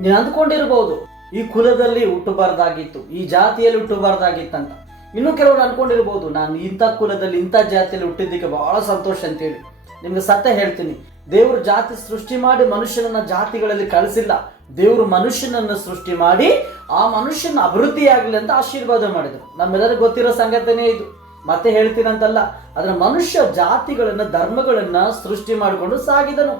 ನೀನು ಅಂದ್ಕೊಂಡಿರ್ಬೋದು ಈ ಕುಲದಲ್ಲಿ ಹುಟ್ಟಬಾರ್ದಾಗಿತ್ತು, ಈ ಜಾತಿಯಲ್ಲಿ ಹುಟ್ಟಬಾರ್ದಾಗಿತ್ತಂತ. ಇನ್ನು ಕೆಲವರು ಅನ್ಕೊಂಡಿರ್ಬೋದು ನಾನು ಇಂಥ ಕುಲದಲ್ಲಿ ಇಂಥ ಜಾತಿಯಲ್ಲಿ ಹುಟ್ಟಿದ್ದಕ್ಕೆ ಬಹಳ ಸಂತೋಷ ಅಂತೇಳಿ. ನಿಮ್ಗೆ ಸತ್ಯ ಹೇಳ್ತೀನಿ, ದೇವರು ಜಾತಿ ಸೃಷ್ಟಿ ಮಾಡಿ ಮನುಷ್ಯನನ್ನ ಜಾತಿಗಳಲ್ಲಿ ಕಳಿಸಿಲ್ಲ. ದೇವರು ಮನುಷ್ಯನನ್ನು ಸೃಷ್ಟಿ ಮಾಡಿ ಆ ಮನುಷ್ಯನ ಅಭಿವೃದ್ಧಿಯಾಗಲಿ ಅಂತ ಆಶೀರ್ವಾದ ಮಾಡಿದರು. ನಮ್ಮೆಲ್ಲರಿಗೂ ಗೊತ್ತಿರೋ ಸಂಗತಿನೇ ಇದು, ಮತ್ತೆ ಹೇಳ್ತೀನಂತಲ್ಲ. ಅದರ ಮನುಷ್ಯ ಜಾತಿಗಳನ್ನ ಧರ್ಮಗಳನ್ನ ಸೃಷ್ಟಿ ಮಾಡಿಕೊಂಡು ಸಾಗಿದನು.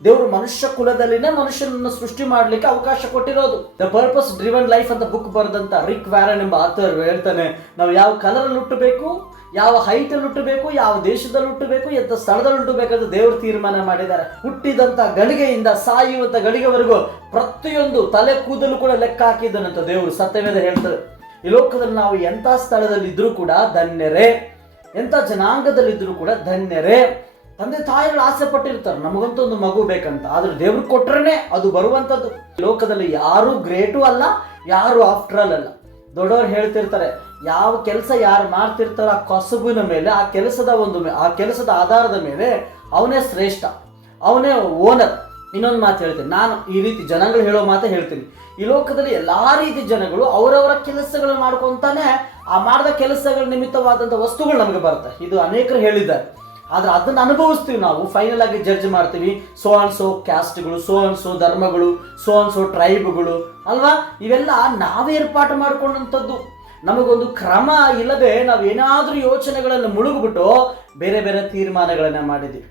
ದೇವರು ಮನುಷ್ಯ ಕುಲದಲ್ಲಿನೇ ಮನುಷ್ಯನನ್ನು ಸೃಷ್ಟಿ ಮಾಡಲಿಕ್ಕೆ ಅವಕಾಶ ಕೊಟ್ಟಿರೋದು. ದ ಪರ್ಪಸ್ ಡ್ರಿವನ್ ಲೈಫ್ ಅಂತ ಬುಕ್ ಬರೆದಂತ ರಿಕ್ ವ್ಯಾರನ್ ಎಂಬ ಆಥರ್ ಹೇಳ್ತಾನೆ, ನಾವು ಯಾವ ಕಲರಲ್ಲಿ ಹುಟ್ಟಬೇಕು, ಯಾವ ಹೈಟಲ್ಲಿ ಹುಟ್ಟಬೇಕು, ಯಾವ ದೇಶದಲ್ಲಿ ಹುಟ್ಟಬೇಕು, ಎಂಥ ಸ್ಥಳದಲ್ಲಿ ಹುಟ್ಟಬೇಕಂತ ದೇವರು ತೀರ್ಮಾನ ಮಾಡಿದ್ದಾರೆ. ಹುಟ್ಟಿದಂತ ಗಳಿಗೆಯಿಂದ ಸಾಯುವಂತ ಗಳಿಗೆವರೆಗೂ ಪ್ರತಿಯೊಂದು ತಲೆ ಕೂದಲು ಕೂಡ ಲೆಕ್ಕ ಹಾಕಿದ್ದಾನಂತ ದೇವರು. ಸತ್ಯವೇದ ಹೇಳ್ತದೆ. ಈ ಲೋಕದಲ್ಲಿ ನಾವು ಎಂಥ ಸ್ಥಳದಲ್ಲಿ ಇದ್ರೂ ಕೂಡ ಧನ್ಯರೇ, ಎಂಥ ಜನಾಂಗದಲ್ಲಿದ್ದರೂ ಕೂಡ ಧನ್ಯರೇ. ತಂದೆ ತಾಯಿಗಳು ಆಸೆ ಪಟ್ಟಿರ್ತಾರೆ ನಮಗಂತೂ ಒಂದು ಮಗು ಬೇಕಂತ, ಆದ್ರೆ ದೇವ್ರು ಕೊಟ್ರೇನೆ ಅದು ಬರುವಂಥದ್ದು. ಲೋಕದಲ್ಲಿ ಯಾರು ಗ್ರೇಟು ಅಲ್ಲ, ಯಾರು ಆಫ್ಟರ್ ಆಲ್ ಅಲ್ಲ. ದೊಡ್ಡವರು ಹೇಳ್ತಿರ್ತಾರೆ, ಯಾವ ಕೆಲಸ ಯಾರು ಮಾಡ್ತಿರ್ತಾರೋ ಆ ಕಸುಬಿನ ಮೇಲೆ, ಆ ಕೆಲಸದ ಆಧಾರದ ಮೇಲೆ ಅವನೇ ಶ್ರೇಷ್ಠ, ಅವನೇ ಓನರ್. ಇನ್ನೊಂದು ಮಾತು ಹೇಳ್ತೀನಿ, ನಾನು ಈ ರೀತಿ ಜನಗಳು ಹೇಳೋ ಮಾತು ಹೇಳ್ತೀನಿ. ಈ ಲೋಕದಲ್ಲಿ ಎಲ್ಲಾ ರೀತಿ ಜನಗಳು ಅವರವರ ಕೆಲಸಗಳು ಮಾಡ್ಕೊಂತಾನೆ ಆ ಮಾಡಿದ ಕೆಲಸಗಳ ನಿಮಿತ್ತವಾದಂಥ ವಸ್ತುಗಳು ನಮಗೆ ಬರ್ತವೆ. ಇದು ಅನೇಕರು ಹೇಳಿದ್ದಾರೆ. ಆದ್ರೆ ಅದನ್ನು ಅನುಭವಿಸ್ತೀವಿ ನಾವು. ಫೈನಲ್ ಆಗಿ ಜಡ್ಜ್ ಮಾಡ್ತೀವಿ. ಸೋ ಅಂಡ್ ಸೋ ಕ್ಯಾಸ್ಟ್ಗಳು, ಸೋ ಅಂಡ್ ಸೋ ಧರ್ಮಗಳು, ಸೋ ಅಂಡ್ ಸೋ ಟ್ರೈಬ್ಗಳು ಅಲ್ವಾ, ಇವೆಲ್ಲ ನಾವೇ ಏರ್ಪಾಟು ಮಾಡ್ಕೊಂಡಂಥದ್ದು. ನಮಗೊಂದು ಕ್ರಮ ಇಲ್ಲದೆ ನಾವೇನಾದ್ರೂ ಯೋಚನೆಗಳನ್ನು ಮುಳುಗ್ಬಿಟ್ಟು ಬೇರೆ ಬೇರೆ ತೀರ್ಮಾನಗಳನ್ನ ಮಾಡಿದ್ವಿ.